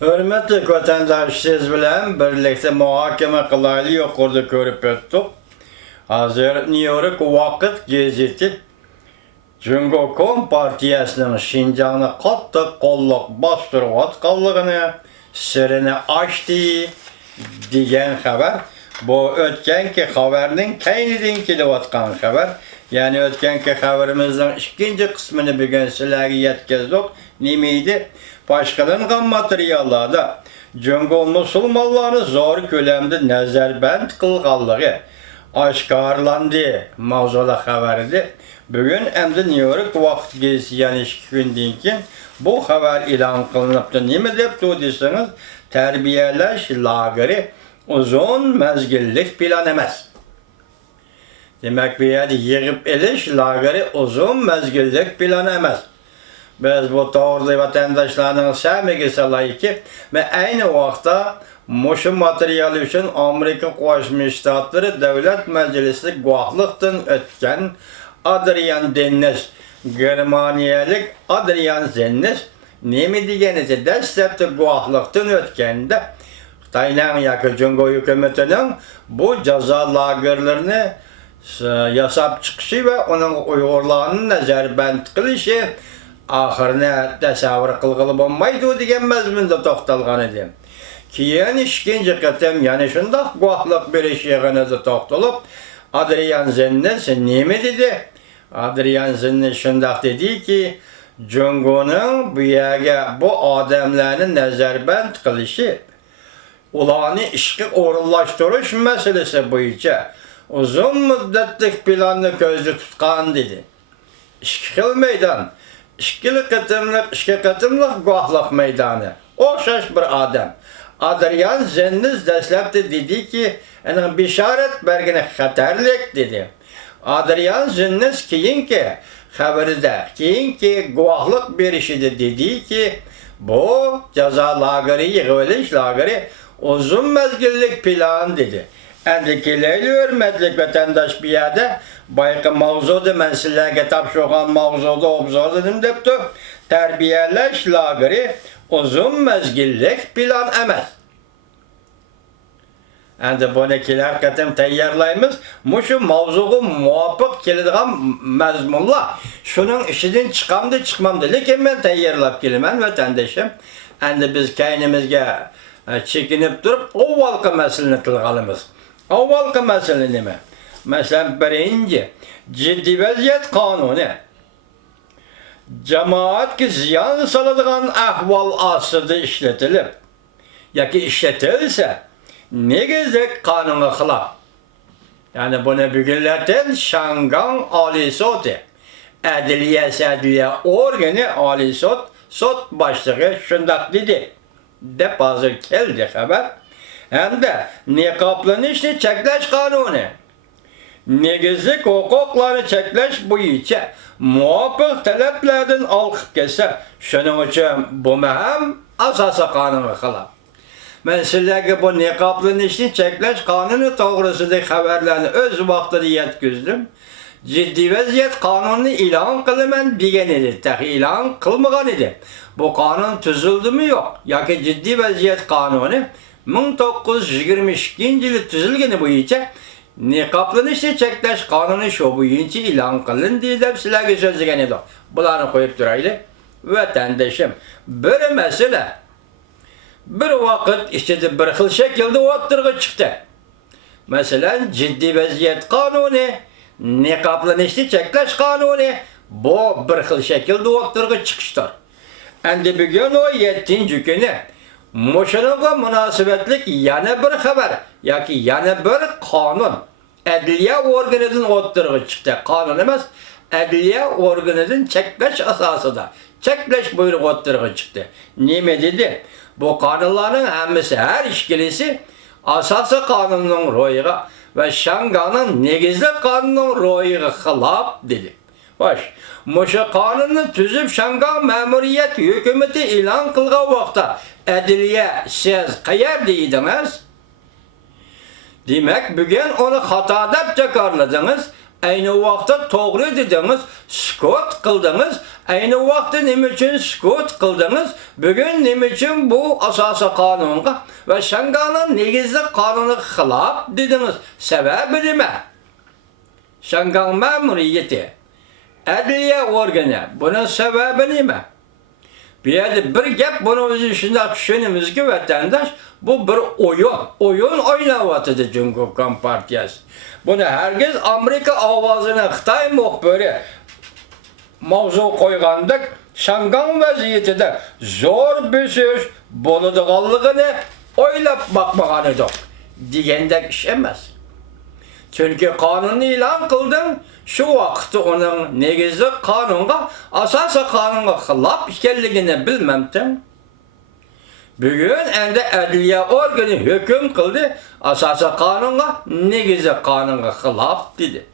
Hürmetli vatandaş siz bilen birlikte muhakeme kılaylı yukarıda görüp öttük. Hazır New York Vakit gazeti Cumhuriyet Partiyasının Şincan'ı katı kolluk bastırıp atkallıgını sırrını açtı diyen haber. Bu ötkenki haberinin keynidin kilovatkan haber. Yani ötkenki haberimizden ikinci kısmını bugün sizlerge yetkizdik. Nemeydi? Başkalangan materyallarda Cumhur Musulmanlarını zor kölemde nezarband kılganlığı aşkarlandı mavzuda haberdi. Bugün hem de New York Vakit gezisi yani 2 günden keyin bu haber ilan kılınıptı. Nime depti deseniz terbiyeleş lageri uzun mezgillik plan emas. Demek bir yerde yığıp eliş lageri uzun mezgillik plan emas. Biz bu doğru vatandaşlarının sevmegi salayı ki ve aynı vakta muşu materyali için Amerika Koşmuş Ştatları Devlet Meclisi guahlıktan ötken Adrian Dennis, Germaniyelik Adrian Dennis, nemi diyenizi destekte guahlıktan ötkende Taylan yakı Cumhur hükümetinin bu ceza lagerlerini yasap çıkışı ve onun uygurlarının nezarband kılışı ahırına tasavvur kılgılı olmaydı degan mazmunda to'xtalgan edim. Keyin ikinci qatam yana shundoq guvohlik berish yig'inida to'xtalib, Adrian Zennes nima dedi? Adrian Zennes shundoq dediki, Jungo'nun bu yerga bu odamlarni nazarband qilishi, ularni ishga o'rinlashtirish masalasi bo'yicha uzun muddatlik planni ko'zda tutgan dedi. İki xil meydan. İki katımlık guahlık meydanı. Oxşaş bir adam. Adrian Zenniz deslepte dedi ki, yani bişaret bergine xatarlik dedi. Adrian Zenniz keyinki haberide, keyinki guahlık berişide dedi ki, bu ceza lageri, yığılış lageri uzun mezgillik plan dedi. Endikileri hürmetlik vatandaş bir yerde bayqı mavzuda men sizlerge tapşırgan mavzuda obzor dedim depti. Terbiyeleş lageri uzun mezgillik plan emas. Endi bunakiler katim tayyorlaymiz. Muşu mavzuga muvofiq keladigan mazmunlar. Şunun ishidan chiqamdi, chiqmamdi. Lekin men tayyorlab kelaman vatandoshim. Endi biz kaynimizga chekinib turib, avvalgi masalani tilga olamiz. Avvalgi masala nima? Mesela birinci, ciddi vaziyet kanunu. Cemaatki ziyan saladigan ahval asrida işletilib, yoki işletilse, negizlik kanunga xilaf. Yani bunu bugunlardan Shangang Oliy sudi, adliya organi Oliy sud boshlig'i shundoq dedi, deb hozir keldi xabar. Hamda niqoblanishni cheklash qonuni negizlik hukuklarını cheklash bo'yicha muvofiq talablardan olqib kelsa, shuning uchun bu ham asosiy qonunga xilaf. Men sizlarga bu niqoblanishni cheklash qonuni to'g'risidagi xabarlarni o'z vaqtida yetkazdim. Ciddi vaziyat qonunini e'lon qilaman degan edi, e'lon qilmagan edi. Bu qonun tuzildimi yo'q yoki ciddi vaziyat qonuni 1922-yili tuzilgani bo'yicha niqoblanishni cheklash qonuni shu bo'yicha e'lon qilindi deb sizlarga so'zlagan edim. Bularni qo'yib turaylik. Vatandoshim, bir masala bir vaqt ichida bir xil shaklda o'tirg'i chiqdi. Masalan, jiddiy vaziyat qonuni, niqoblanishni cheklash qonuni bu bir xil shaklda o'tirg'i chiqishdir. Endi bugun o 7-kuni Muşunuga münasebetlik yana bir haber, yoki yana bir qonun adliya organidan o'tirg'i chiqdi. Qonun emas, adliya organidan cheklash asosida cheklash buyrug'i o'tirg'i chiqdi. Nima dedi? Bu qonunlarning hammasi har ishkilisi asosiy qonunning ro'yiga va Shanganning negizli qonunning ro'yiga xilof dedi. Xo'sh, mushu qonunni tuzib Shangan ma'muriyat hukumati e'lon qilgan vaqtda adliya siz qayerda edingiz? Demak, bugun uni xato deb jakarladingiz. Aynı vaqtda doğru dediniz, sukut kıldınız. Aynı vaqtda nima uchun sukut kıldınız? Bugün nima uchun bu asosiy qonunga va Shanganning negizli qonuniga xilof dediniz? Sababi nima? Shangang ma'muriyati, adliya organi, buning sababi nima? Bir yerde bir gap bunu o'zi shunday tushunimizki vatandaş bu bir oyun oynayotidir Cumhuriyet Partiyasi. Bunu herkes Amerika ovozini Xitoy muxbiri mavzu qo'ygandak Shangang vaziyatida zo'r bosish bo'ladiganligini o'ylab boqmagan edi degandek ish emas. Çünkü kanunu ilan kıldın, şu vakitte onun negizli kanunga, asası kanunga xilaf ekanligini bilmemdim. Bugün endi adliya organi hüküm kıldı, asası kanunga, negizli kanunga xilaf dedi.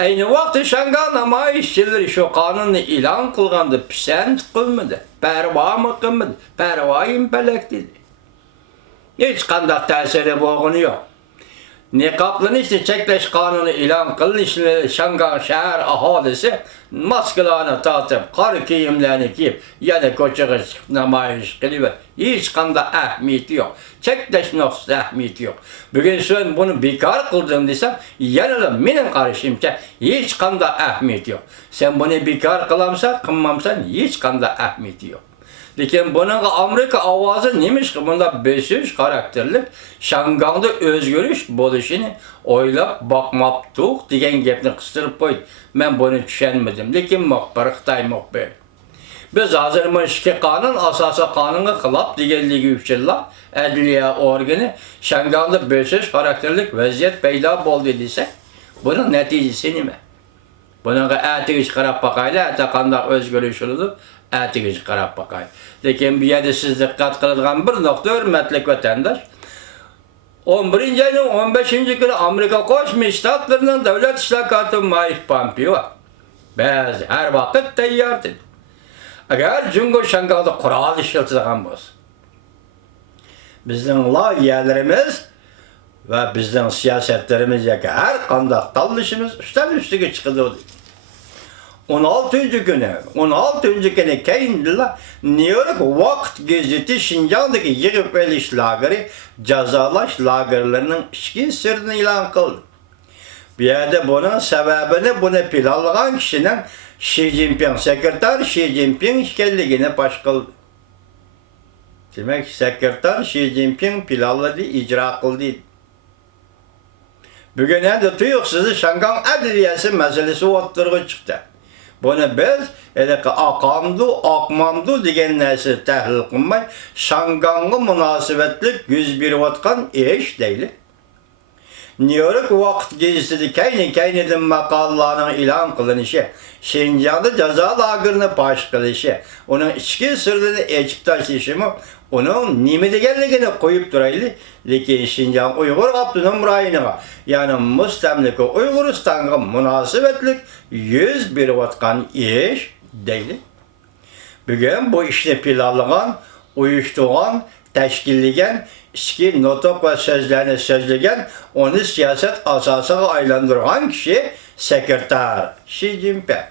Aynı vakti Shangang namoyishchilar şu kanunu ilan kılgandı, pisand qilmadi, parvo mı qilmadi, parvoyim pelek dedi. Hiç qanday ta'siri bo'lgani yo'q. Niqoblanishni cheklash qonuni e'lon qilinishini Shangang shahar aholisi maskalarni tortib, qora kiyimlarni kiyib, yana ko'chaga chiqib namoyish qilib, hech qanday ahamiyati yo'q. Cheklash nuqsida ahamiyati yo'q. Bugun sen buni bekor qildim desam, yana mening qarashimcha hech qanday ahamiyati yo'q. Sen buni bekor qilamsan, qilmamsan, hech qanday ahamiyati yo'q. Lekin bunun Amerika ovozi neymiş ki bunda besiş karakterlik Shangangda özgürlüş bo'lishini o'ylab boqmabdiq degan gapni qistirib qo'ydi. Men buni tushunmadim. Lekin muxbir Xitoy muxbir. Biz hozir mana qonun asosiy qonunga xilof deganligi uchun adliya organi Shangangda besish karakterlik vaziyat paydo bo'ldi desa, buning natijasi nima? Bunga atiga qarab boqayli, ata qanday o'zgarish bo'ldi? Atiga qarab boqay. Lekin bu yerda siz diqqat qiladigan bir nokta hurmatli vatandaş. 11 ayning 15 kuni Amerika Qo'shma Shtatlarining davlat ishlar katibi Mike Pompeo biz har vaqt tayyordir. Agar Jungo Shangangda qurol ishlatadigan bo'lsa, bizning loyihalarimiz va bizning siyosatlarimiz yoki har qanday tanlashimiz ustal ustiga chiqadi. 16 günü keyindiler New York Vaqt gazeti Şinjan'daki yığıp eliş lageri cazalaş lagerlerinin içki sırrını ilan kıldı. Bir yerde bunun sebebini bunu planlayan kişinin Xi Jinping, sekreter Xi Jinping işgalliğine baş kıldı. Demek sekreter Xi Jinping planladı, icra kıldı. Bugün endi tuyuqsızı Shangang adliyesi meselesi ortaya çıktı. Bunu biz aqamdu degan narsa tahlil qilmay Shangangga munosabatli yuz berayotgan ish deyli. New York Vaqt gazetida kaynidan maqolalarning e'lon qilinishi, Xinjiangda jazo lagerini fosh qilishi, uning ichki sirlarini ochib tashlashimi, uning nima deganligini qo'yib turayli. Lekin Xinjiang Uyg'ur avtonom rayoniga, ya'ni mustamlika Uyg'uristonga munosabatli yuz berayotgan ish deyli. Bugun bu ishni planlagan, uyushtirgan, tashkillagan, ichki notoq va so'zlarni so'zlagan, uni siyosat asosiga aylantirgan kishi sekretar Xi Jinping.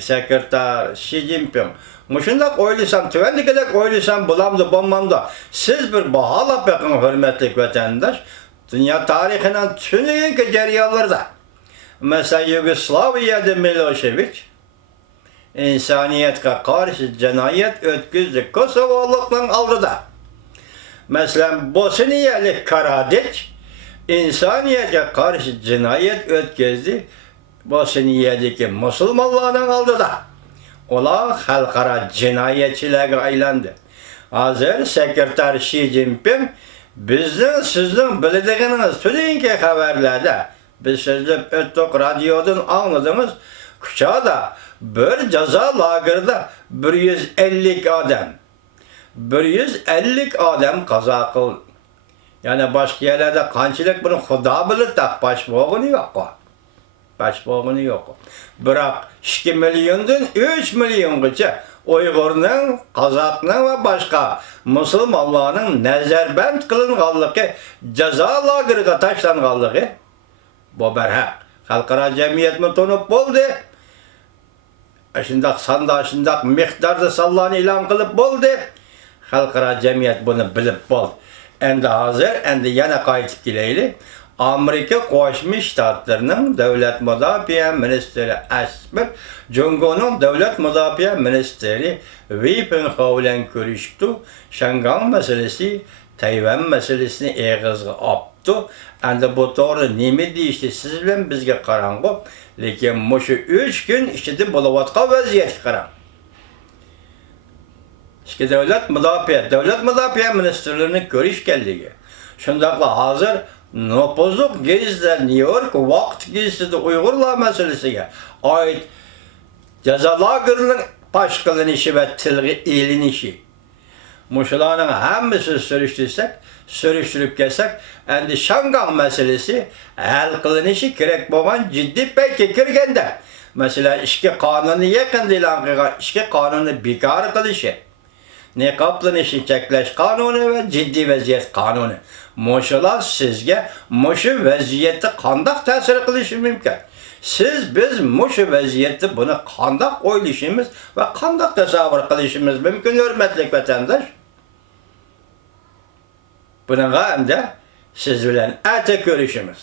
Sekretar Xi Jinping. Muşundak oylasam, tüvendikedek oylasam bulamdı bombamda. Siz bir bahalap bakın hürmetli vatandaş. Dünya tarihinin tüm ceryalarda. Mesela Yugoslavya'da Milošević insaniyetke karşı cinayet ötküzdü. Kosovalıkla aldı da. Mesela Bosniyalı Karadić insaniyetke karşı cinayet ötküzdü. Bosniya'daki Müslümanlardan aldı da. Olar xalqaro jinoyatchilarga aylandi. Hozir sekretar Xi Jinping sizning biladiganiniz turinki xabarlarda biz so'zlab o'tdik, radiodan angladingiz. Kuchada bir jazo lagerida 150 odam qazo qildi. Yana boshqa yerlarda qanchalik buni xudo bilir taqpash bo'lgani yo'q. Başbağını yok. Bırak 2 milyondan 3 milyongacha Uyg'urning, Qozaqning va boshqa musulmonlarning nazarband qilinganligi, jazo lageriga tashlanganligi Bu berhaq. Xalqaro jamiyatmi to'nib bo'ldi. Shundaq sonda, shundaq miqdorda sonlarni e'lon qilib bo'ldi. Xalqaro jamiyat buni bilib bo'ldi. Endi hozir, endi yana qaytib kelaylik. Amerika Qo'shma Shtatlarining davlat mudofaa ministri Asper Jungoning davlat mudofaa ministri Wei Penghe bilan ko'rishdi. Shangang masalasi, Tayvan masalasini eg'izga olibdi. Endi bu to'g'ri nima deyishdi siz bilan bizga qarang'u. Lekin mushu 3 kun ichida bo'layotgan vaziyatga qarang. İşte davlat mudofaa ministrlarini ko'rishganligi. Shundaqla hozir nopozliq gezitida New York vaqt gezitisida Uyg'urlar masalasiga oid jazo lagerining fosh qilinishi va tilga elinishi. Mushularning hammasini surishtirib kelsak, endi Shangang masalasi hal qilinishi kerak bo'lgan jiddiy paytga kirganda, masalan, ishga qonuni yaqinda e'lon qilgan ishga qonuni bekor qilishi, niqoblanishni cheklash qonuni va jiddiy vaziyat qonuni. Mushular sizga mushu vaziyatda qanday ta'sir qilishi mumkin? Biz mushu vaziyatda buni qanday o'ylashimiz va qanday tasavvur qilishimiz mumkin, hurmatli vatandosh? Bunga endi siz bilan ata ko'rishimiz.